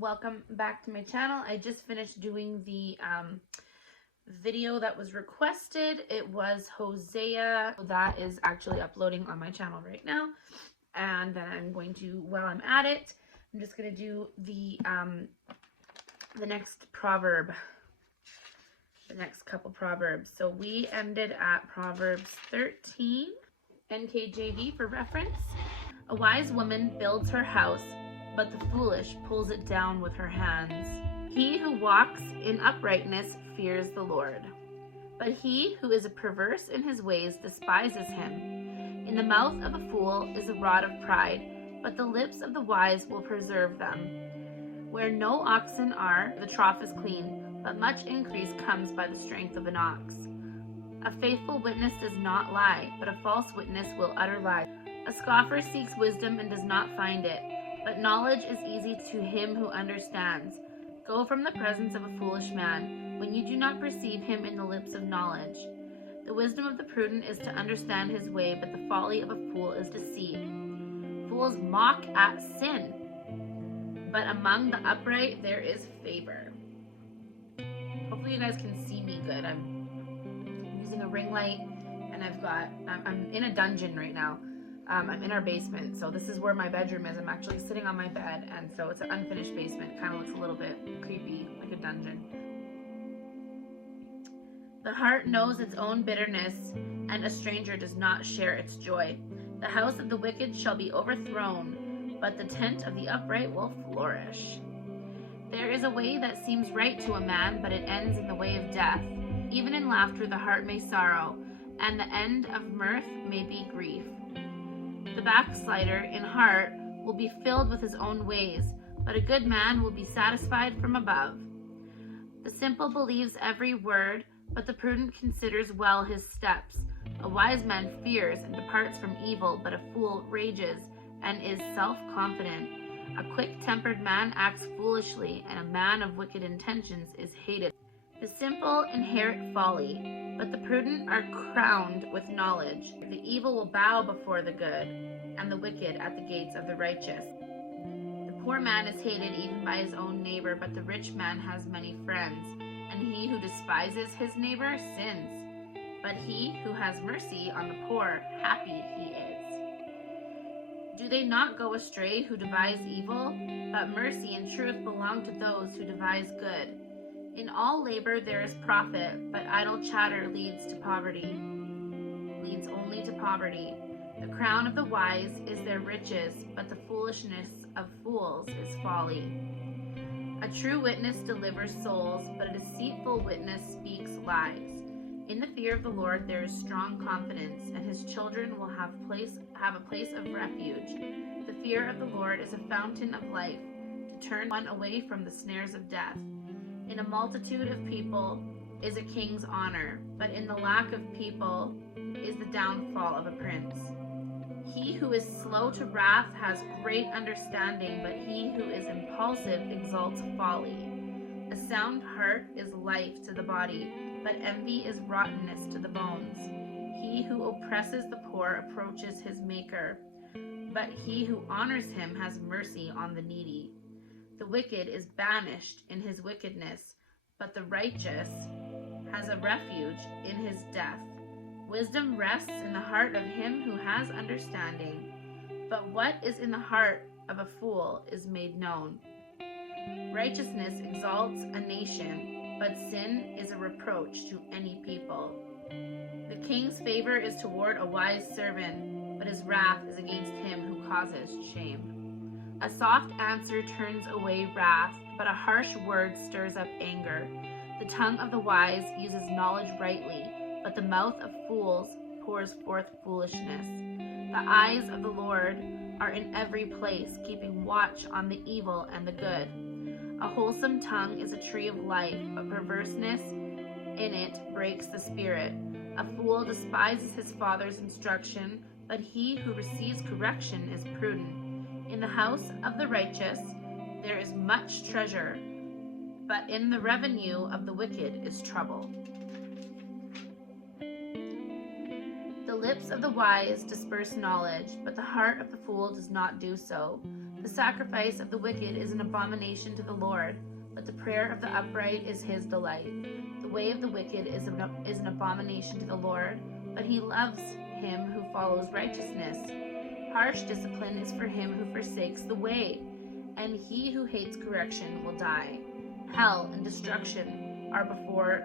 Welcome back to my channel. I just finished doing the video that was requested. It was Hosea. That is actually uploading on my channel right now. And then I'm going to, while I'm at it, I'm just going to do the next proverb. The next couple proverbs. So we ended at Proverbs 13, NKJV for reference. A wise woman builds her house, but the foolish pulls it down with her hands. He who walks in uprightness fears the Lord, but he who is perverse in his ways despises him. In the mouth of a fool is a rod of pride, but the lips of the wise will preserve them. Where no oxen are, the trough is clean, but much increase comes by the strength of an ox. A faithful witness does not lie, but a false witness will utter lies. A scoffer seeks wisdom and does not find it, but knowledge is easy to him who understands. Go from the presence of a foolish man, when you do not perceive him in the lips of knowledge. The wisdom of the prudent is to understand his way, but the folly of a fool is deceit. Fools mock at sin, but among the upright there is favor. Hopefully you guys can see me good. I'm using a ring light, and I'm in a dungeon right now. I'm in our basement, so this is where my bedroom is. I'm actually sitting on my bed, and so it's an unfinished basement. Kind of looks a little bit creepy, like a dungeon. The heart knows its own bitterness, and a stranger does not share its joy. The house of the wicked shall be overthrown, but the tent of the upright will flourish. There is a way that seems right to a man, but it ends in the way of death. Even in laughter the heart may sorrow, and the end of mirth may be grief. The backslider in heart will be filled with his own ways, but a good man will be satisfied from above. The simple believes every word, but the prudent considers well his steps. A wise man fears and departs from evil, but a fool rages and is self-confident. A quick-tempered man acts foolishly, and a man of wicked intentions is hated. The simple inherit folly, but the prudent are crowned with knowledge. The evil will bow before the good, and the wicked at the gates of the righteous. The poor man is hated even by his own neighbor, but the rich man has many friends, and he who despises his neighbor sins. But he who has mercy on the poor, happy he is. Do they not go astray who devise evil? But mercy and truth belong to those who devise good. In all labor there is profit, but idle chatter leads only to poverty. The crown of the wise is their riches, but the foolishness of fools is folly. A true witness delivers souls, but a deceitful witness speaks lies. In the fear of the Lord there is strong confidence, and his children will have a place of refuge. The fear of the Lord is a fountain of life, to turn one away from the snares of death. In a multitude of people is a king's honor, but in the lack of people is the downfall of a prince. He who is slow to wrath has great understanding, but he who is impulsive exalts folly. A sound heart is life to the body, but envy is rottenness to the bones. He who oppresses the poor approaches his maker, but he who honors him has mercy on the needy. The wicked is banished in his wickedness, but the righteous has a refuge in his death. Wisdom rests in the heart of him who has understanding, but what is in the heart of a fool is made known. Righteousness exalts a nation, but sin is a reproach to any people. The king's favor is toward a wise servant, but his wrath is against him who causes shame. A soft answer turns away wrath, but a harsh word stirs up anger. The tongue of the wise uses knowledge rightly, but the mouth of fools pours forth foolishness. The eyes of the Lord are in every place, keeping watch on the evil and the good. A wholesome tongue is a tree of life, but perverseness in it breaks the spirit. A fool despises his father's instruction, but he who receives correction is prudent. In the house of the righteous there is much treasure, but in the revenue of the wicked is trouble. The lips of the wise disperse knowledge, but the heart of the fool does not do so. The sacrifice of the wicked is an abomination to the Lord, but the prayer of the upright is his delight. The way of the wicked is an abomination to the Lord, but he loves him who follows righteousness. Harsh discipline is for him who forsakes the way, and he who hates correction will die. Hell and destruction are before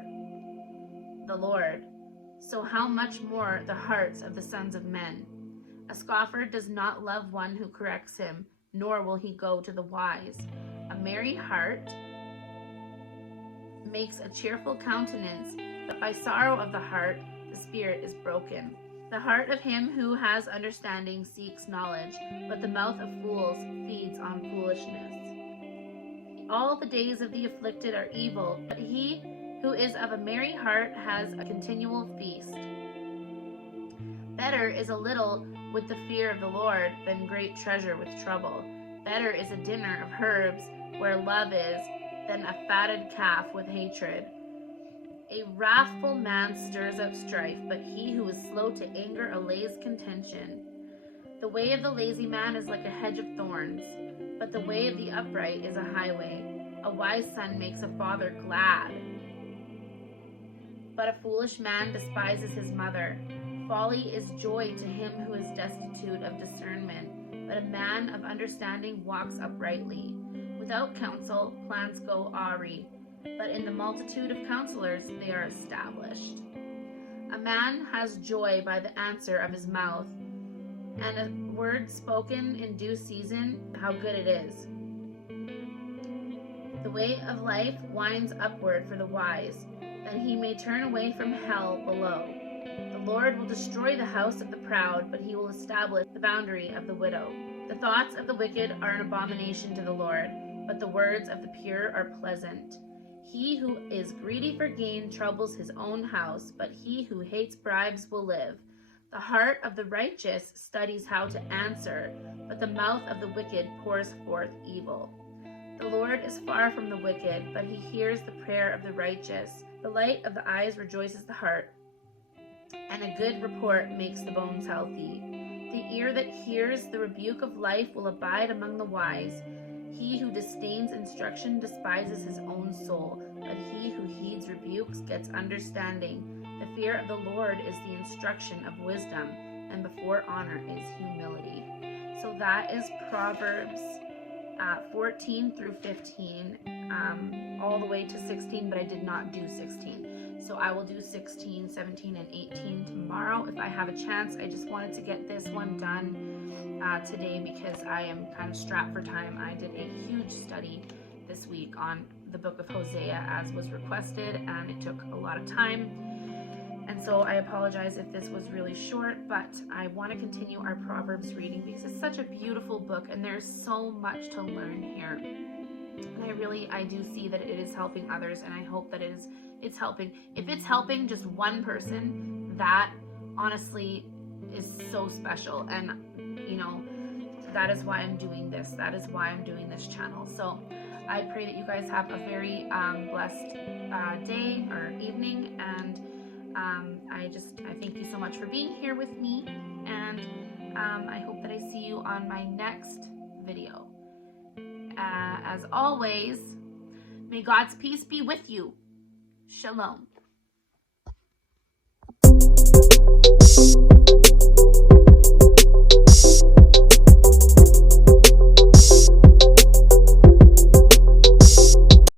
the Lord, so how much more the hearts of the sons of men? A scoffer does not love one who corrects him, nor will he go to the wise. A merry heart makes a cheerful countenance, but by sorrow of the heart the spirit is broken. The heart of him who has understanding seeks knowledge, but the mouth of fools feeds on foolishness. All the days of the afflicted are evil, but he who is of a merry heart has a continual feast. Better is a little with the fear of the Lord than great treasure with trouble. Better is a dinner of herbs where love is than a fatted calf with hatred. A wrathful man stirs up strife, but he who is slow to anger allays contention. The way of the lazy man is like a hedge of thorns, but the way of the upright is a highway. A wise son makes a father glad, but a foolish man despises his mother. Folly is joy to him who is destitute of discernment, but a man of understanding walks uprightly. Without counsel, plans go awry, but in the multitude of counselors they are established. A man has joy by the answer of his mouth, and a word spoken in due season, how good it is. The way of life winds upward for the wise, that he may turn away from hell below. The Lord will destroy the house of the proud, but he will establish the boundary of the widow. The thoughts of the wicked are an abomination to the Lord, but the words of the pure are pleasant. He who is greedy for gain troubles his own house, but he who hates bribes will live. The heart of the righteous studies how to answer, but the mouth of the wicked pours forth evil. The Lord is far from the wicked, but he hears the prayer of the righteous. The light of the eyes rejoices the heart, and a good report makes the bones healthy. The ear that hears the rebuke of life will abide among the wise. He who disdains instruction despises his own soul, but he who heeds rebukes gets understanding. The fear of the Lord is the instruction of wisdom, and before honor is humility. So that is Proverbs 14 through 15, all the way to 16, but I did not do 16. So I will do 16, 17, and 18 tomorrow if I have a chance. I just wanted to get this one done today because I am kind of strapped for time. I did a huge study this week on the book of Hosea as was requested, and it took a lot of time. And so I apologize if this was really short, but I want to continue our Proverbs reading because it's such a beautiful book and there's so much to learn here. And I do see that it is helping others, and I hope that it's helping. If it's helping just one person, that honestly is so special. And that is why I'm doing this. That is why I'm doing this channel. So I pray that you guys have a very blessed day or evening, and I thank you so much for being here with me, and I hope that I see you on my next video. As always, may God's peace be with you. Shalom.